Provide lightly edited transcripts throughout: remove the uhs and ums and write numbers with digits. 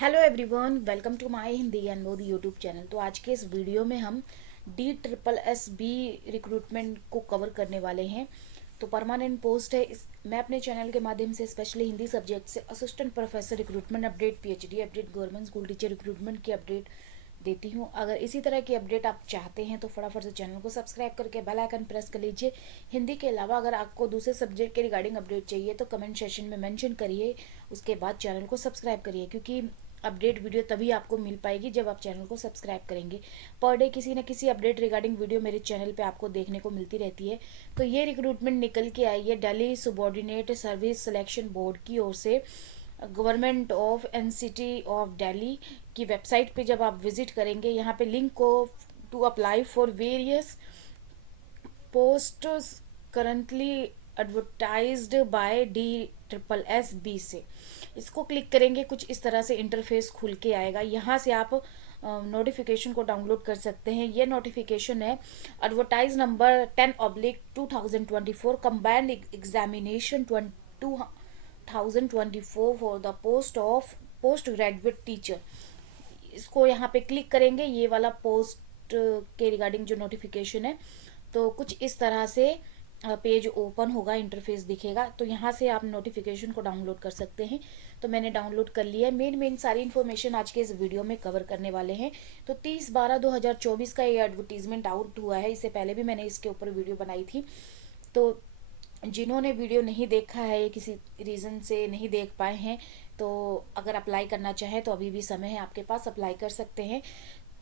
Hello everyone, welcome to my Hindi and Modi YouTube channel. तो आज के इस वीडियो में हम DSSB रिक्रूटमेंट को कवर करने वाले हैं। तो परमानेंट पोस्ट है मैं अपने चैनल के माध्यम से स्पेशली हिंदी सब्जेक्ट से assistant professor recruitment update, PhD update, government school teacher recruitment की अपडेट देती हूँ। अगर इसी तरह की अपडेट आप चाहते हैं तो फटाफट से चैनल को सब्सक्राइब करके बेल आइकन प्रेस कर लीजिए। हिंदी के अलावा अगर आपको दूसरे सब्जेक्ट के रिगार्डिंग अपडेट चाहिए तो कमेंट सेशन में मेंशन करिए, उसके बाद चैनल को सब्सक्राइब करिए, क्योंकि अपडेट वीडियो तभी आपको मिल पाएगी जब आप चैनल को सब्सक्राइब करेंगे। पर डे किसी न किसी अपडेट रिगार्डिंग वीडियो मेरे चैनल पे आपको देखने को मिलती रहती है। तो ये रिक्रूटमेंट निकल के आई है Delhi subordinate service selection board की ओर से। Government of NCT of Delhi की वेबसाइट पे जब आप विजिट करेंगे, यहाँ पे लिंक को to apply for various posts currently advertised by DSSB से इसको क्लिक करेंगे, कुछ इस तरह से इंटरफेस खुल के आएगा। यहाँ से आप नोटिफिकेशन को डाउनलोड कर सकते हैं। ये नोटिफिकेशन है advertise number 10/2024 combined examination 2024 for the post of post graduate teacher. इसको यहाँ पे क्लिक करेंगे, ये वाला पोस्ट के रिगार्डिंग जो नोटिफिकेशन है। तो कुछ इस तरह से पेज ओपन होगा, इंटरफेस दिखेगा। तो यहाँ से आप नोटिफिकेशन को डाउनलोड कर सकते हैं। तो मैंने डाउनलोड कर लिया है। मेन सारी इन्फॉर्मेशन आज के इस वीडियो में कवर करने वाले हैं। तो 30/12/2024 का ये एडवर्टीजमेंट आउट हुआ है। इससे पहले भी मैंने इसके ऊपर वीडियो बनाई थी। तो जिन्होंने वीडियो नहीं देखा है, किसी रीज़न से नहीं देख पाए हैं, तो अगर अप्लाई करना चाहें तो अभी भी समय है आपके पास, अप्लाई कर सकते हैं।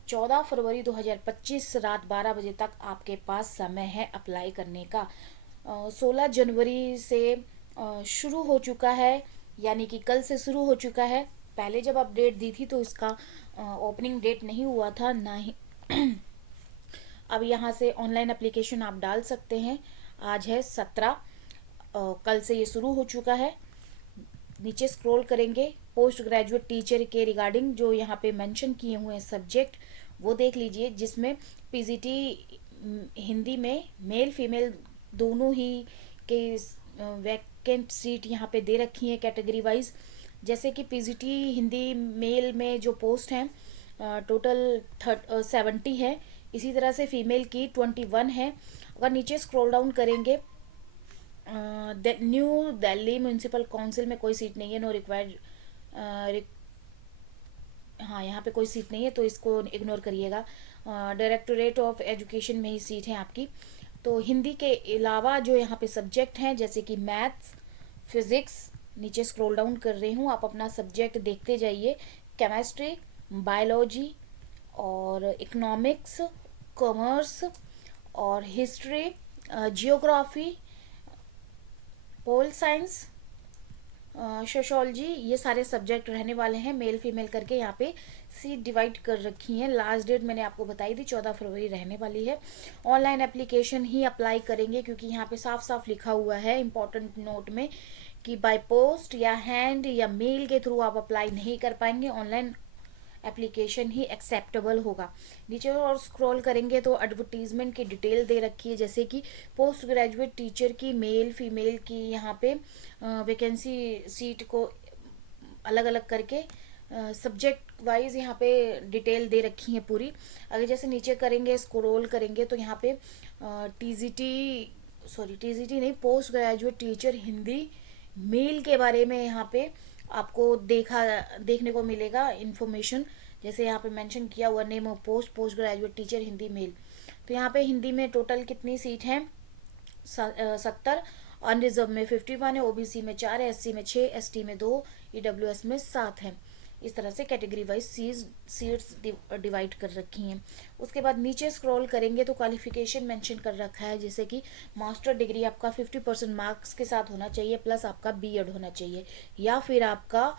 14 फरवरी 2025 रात 12 बजे तक आपके पास समय है अप्लाई करने का। 16 जनवरी से शुरू हो चुका है, यानी कि कल से शुरू हो चुका है। पहले जब अपडेट दी थी तो इसका ओपनिंग डेट नहीं हुआ था ना ही। अब यहाँ से ऑनलाइन एप्लीकेशन आप डाल सकते हैं। आज है 17, कल से ये शुरू हो चुका है। नीचे स्क्रॉल करेंगे, पोस्ट ग्रेजुएट टीचर के रिगार्डिंग जो यहाँ पे मेंशन किए हुए हैं सब्जेक्ट, वो देख लीजिए, जिसमें PGT हिंदी में मेल फीमेल दोनों ही के वैकेंट सीट यहाँ पे दे रखी है कैटेगरी वाइज। जैसे कि PGT हिंदी मेल में जो पोस्ट हैं टोटल 70 है। इसी तरह से फीमेल की 21 है। अगर नीचे स्क्रॉल डाउन करेंगे, न्यू दिल्ली म्यूनसिपल काउंसिल में कोई सीट नहीं है, नो रिक्वायर्ड। हाँ, यहाँ पे कोई सीट नहीं है तो इसको इग्नोर करिएगा। डायरेक्टोरेट ऑफ एजुकेशन में ही सीट है आपकी। तो हिंदी के अलावा जो यहाँ पे सब्जेक्ट हैं जैसे कि मैथ्स, फिज़िक्स, नीचे स्क्रॉल डाउन कर रही हूँ, आप अपना सब्जेक्ट देखते जाइए। केमिस्ट्री, बायोलॉजी और इकोनॉमिक्स, कॉमर्स और history, geography, pol science, sociology, ये सारे सब्जेक्ट रहने वाले हैं। मेल फीमेल करके यहाँ पे सीट डिवाइड कर रखी है। लास्ट डेट मैंने आपको बताई थी 14 फरवरी रहने वाली है। ऑनलाइन एप्लीकेशन ही अप्लाई करेंगे, क्योंकि यहाँ पे साफ साफ लिखा हुआ है इम्पोर्टेंट नोट में कि बाय पोस्ट या हैंड या मेल के थ्रू आप अप्लाई नहीं कर पाएंगे। ऑनलाइन एप्लीकेशन ही एक्सेप्टेबल होगा। नीचे और स्क्रॉल करेंगे तो एडवर्टीजमेंट की डिटेल दे रखी है, जैसे कि पोस्ट ग्रेजुएट टीचर की मेल फीमेल की यहाँ पे वैकेंसी सीट को अलग अलग करके सब्जेक्ट वाइज यहाँ पे डिटेल दे रखी है पूरी। अगर जैसे नीचे करेंगे, स्क्रॉल करेंगे तो यहाँ पे टीजीटी नहीं, post graduate teacher Hindi male के बारे में यहाँ पे आपको देखने को मिलेगा इन्फॉर्मेशन। जैसे यहाँ पे मेंशन किया हुआ name of post, post graduate teacher Hindi male. तो यहाँ पे हिंदी में टोटल कितनी सीट हैं? 70। अनरिजर्व में 51 है, OBC में 4 है, SC में 6, ST में 2, EWS में 7 है। इस तरह से कैटेगरी वाइज सीट्स डिवाइड कर रखी हैं। उसके बाद नीचे स्क्रॉल करेंगे तो क्वालिफिकेशन मेंशन कर रखा है, जैसे कि मास्टर डिग्री आपका 50% मार्क्स के साथ होना चाहिए, प्लस आपका B.Ed होना चाहिए, या फिर आपका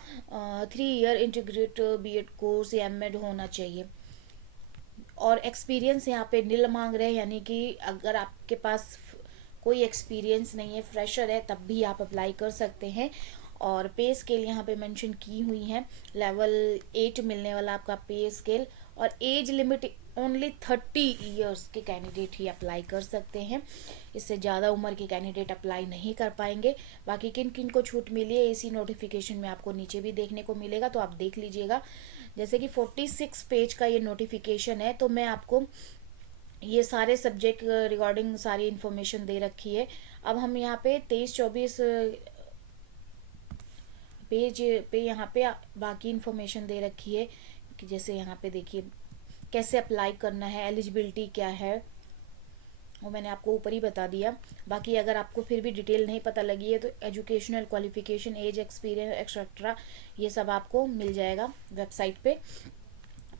3 ईयर इंटीग्रेट B.Ed कोर्स या M.Ed होना चाहिए। और एक्सपीरियंस यहाँ पे नील मांग रहे हैं, यानी कि अगर आपके पास कोई एक्सपीरियंस नहीं है, फ्रेशर है, तब भी आप अप्लाई कर सकते हैं। और पे स्केल यहाँ पे मेंशन की हुई है, लेवल 8 मिलने वाला आपका पे स्केल। और एज लिमिट ओनली 30 ईयर्स के कैंडिडेट ही अप्लाई कर सकते हैं, इससे ज़्यादा उम्र के कैंडिडेट अप्लाई नहीं कर पाएंगे। बाकी किन किन को छूट मिली है इसी नोटिफिकेशन में आपको नीचे भी देखने को मिलेगा, तो आप देख लीजिएगा। जैसे कि 46 पेज का ये नोटिफिकेशन है, तो मैं आपको ये सारे सब्जेक्ट रिगार्डिंग सारी इन्फॉर्मेशन दे रखी है। अब हम यहाँ पे 23-24 पेज पे यहाँ पे बाकी इन्फॉर्मेशन दे रखी है कि जैसे यहाँ पे देखिए कैसे अप्लाई करना है, एलिजिबिलिटी क्या है, वो मैंने आपको ऊपर ही बता दिया। बाकी अगर आपको फिर भी डिटेल नहीं पता लगी है तो educational qualification, age, experience etcetera ये सब आपको मिल जाएगा वेबसाइट पे।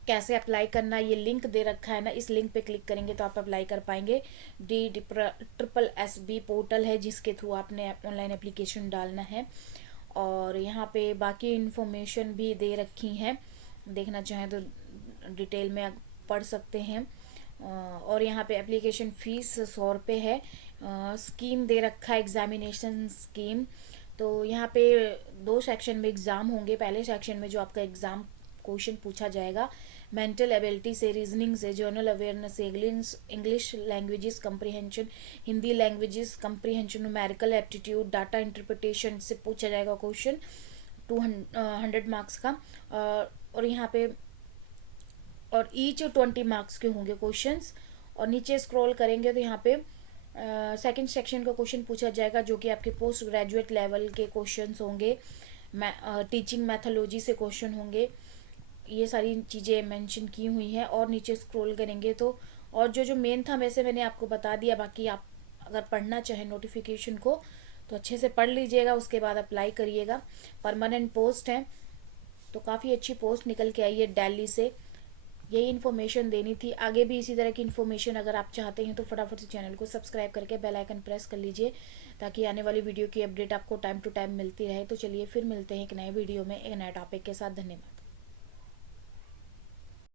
कैसे अप्लाई करना, ये लिंक दे रखा है ना, इस लिंक पे क्लिक करेंगे तो आप अप्लाई कर पाएंगे। DSSB पोर्टल है जिसके थ्रू आपने ऑनलाइन एप्लीकेशन डालना है। और यहाँ पे बाकी इन्फॉर्मेशन भी दे रखी हैं, देखना चाहें तो डिटेल में पढ़ सकते हैं। और यहाँ पे एप्लीकेशन फ़ीस 100 रुपये है। स्कीम दे रखा है, एग्जामिनेशन स्कीम। तो यहाँ पे 2 सेक्शन में एग्ज़ाम होंगे। पहले सेक्शन में जो आपका एग्ज़ाम क्वेश्चन पूछा जाएगा मेंटल एबिलिटी से, रीजनिंग से, जनरल अवेयरनेस से, English languages comprehension, Hindi languages comprehension, numerical aptitude, data interpretation से पूछा जाएगा क्वेश्चन 200 मार्क्स का। और यहाँ पे और ईच 20 मार्क्स के होंगे क्वेश्चंस। और नीचे स्क्रॉल करेंगे तो यहाँ पे सेकंड सेक्शन का क्वेश्चन पूछा जाएगा जो कि आपके पोस्ट ग्रेजुएट लेवल के क्वेश्चंस होंगे। टीचिंग मैथोलॉजी से क्वेश्चन होंगे। ये सारी चीज़ें मेंशन की हुई हैं। और नीचे स्क्रॉल करेंगे तो और जो मेन था वैसे मैंने आपको बता दिया। बाकी आप अगर पढ़ना चाहें नोटिफिकेशन को तो अच्छे से पढ़ लीजिएगा, उसके बाद अप्लाई करिएगा। परमानेंट पोस्ट है, तो काफ़ी अच्छी पोस्ट निकल के आई है दिल्ली से। यही इन्फॉर्मेशन देनी थी। आगे भी इसी तरह की इन्फॉर्मेशन अगर आप चाहते हैं तो फटाफट से चैनल को सब्सक्राइब करके बेल आइकन प्रेस कर लीजिए ताकि आने वाली वीडियो की अपडेट आपको टाइम टू टाइम मिलती रहे। तो चलिए फिर मिलते हैं एक नए वीडियो में एक नए टॉपिक के साथ। धन्यवाद।